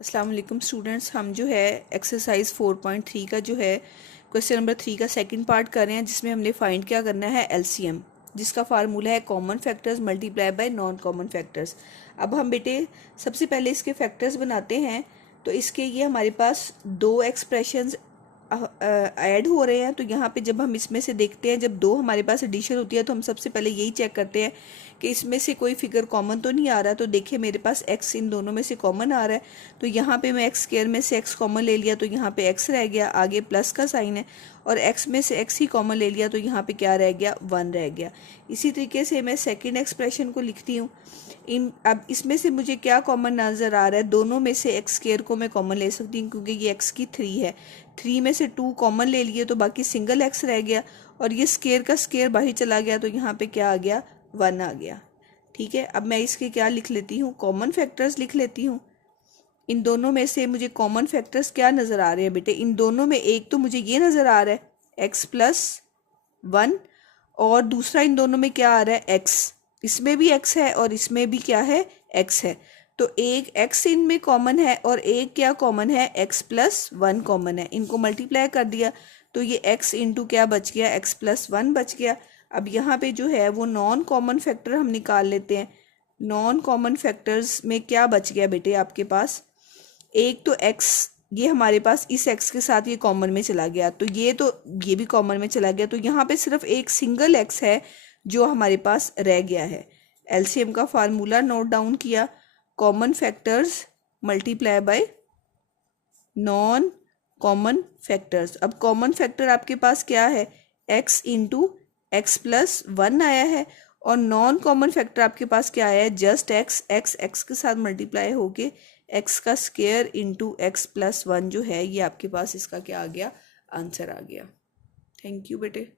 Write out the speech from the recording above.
अस्सलाम वालेकुम स्टूडेंट्स, हम जो है एक्सरसाइज 4.3 का जो है क्वेश्चन नंबर 3 का सेकंड पार्ट कर रहे हैं, जिसमें हमने फाइंड क्या करना है एलसीएम, जिसका फार्मूला है common factors multiply by non common factors. अब हम बेटे सबसे पहले इसके फैक्टर्स बनाते हैं। तो इसके ये हमारे पास दो एक्सप्रेशंस ऐड हो रहे हैं। तो यहाँ पे जब हम इसमें से देखते हैं, जब दो हमारे पास एडिशन होती है, तो हम सबसे पहले यही चेक करते हैं कि इसमें से कोई फिगर कॉमन तो नहीं आ रहा। तो देखिए मेरे पास x इन दोनों में से कॉमन आ रहा है, तो यहाँ पे मैं एक्स स्क्वायर में से x कॉमन ले लिया, तो यहाँ पे x रह गया, आगे प्लस का साइन है, और x में से x ही कॉमन ले लिया, तो यहाँ पे क्या रह गया, 1 रह गया। इसी तरीके से मैं सेकेंड एक्सप्रेशन को लिखती हूँ। अब इसमें से मुझे क्या कॉमन नज़र आ रहा है, दोनों में से एक्स स्क्वायर को मैं कॉमन ले सकती हूँ, क्योंकि ये x की 3 है। 3 में से 2 कॉमन ले लिए, तो बाकी सिंगल x रह गया, और ये स्क्वायर का स्क्वायर बाहर चला गया, तो यहाँ पे क्या आ गया, 1 आ गया। ठीक है, अब मैं इसके क्या लिख लेती हूँ, कॉमन फैक्टर्स लिख लेती हूँ। इन दोनों में से मुझे कॉमन फैक्टर्स क्या नज़र आ रहे हैं बेटे, इन दोनों में एक तो मुझे ये नज़र आ रहा है x+1, और दूसरा इन दोनों में क्या आ रहा है, x। इसमें भी x है और इसमें भी क्या है, x है। तो एक x इनमें कॉमन है और एक क्या कॉमन है, x+1 कॉमन है। इनको मल्टीप्लाई कर दिया तो ये x इंटू क्या बच गया, x+1 बच गया। अब यहाँ पे जो है वो नॉन कॉमन फैक्टर हम निकाल लेते हैं। नॉन कॉमन फैक्टर्स में क्या बच गया बेटे आपके पास, एक तो x, ये हमारे पास इस x के साथ ये कॉमन में चला गया, तो ये भी कॉमन में चला गया, तो यहाँ पे सिर्फ एक सिंगल x है जो हमारे पास रह गया है। एलसीएम का फार्मूला नोट डाउन किया, common factors multiply by non common factors. अब कॉमन फैक्टर आपके पास क्या है, x इंटू x+1 आया है, और नॉन कॉमन फैक्टर आपके पास क्या आया है, जस्ट x के साथ मल्टीप्लाई होके x का स्क्वायर इंटू x+1 जो है, ये आपके पास इसका क्या आ गया, आंसर आ गया। थैंक यू बेटे।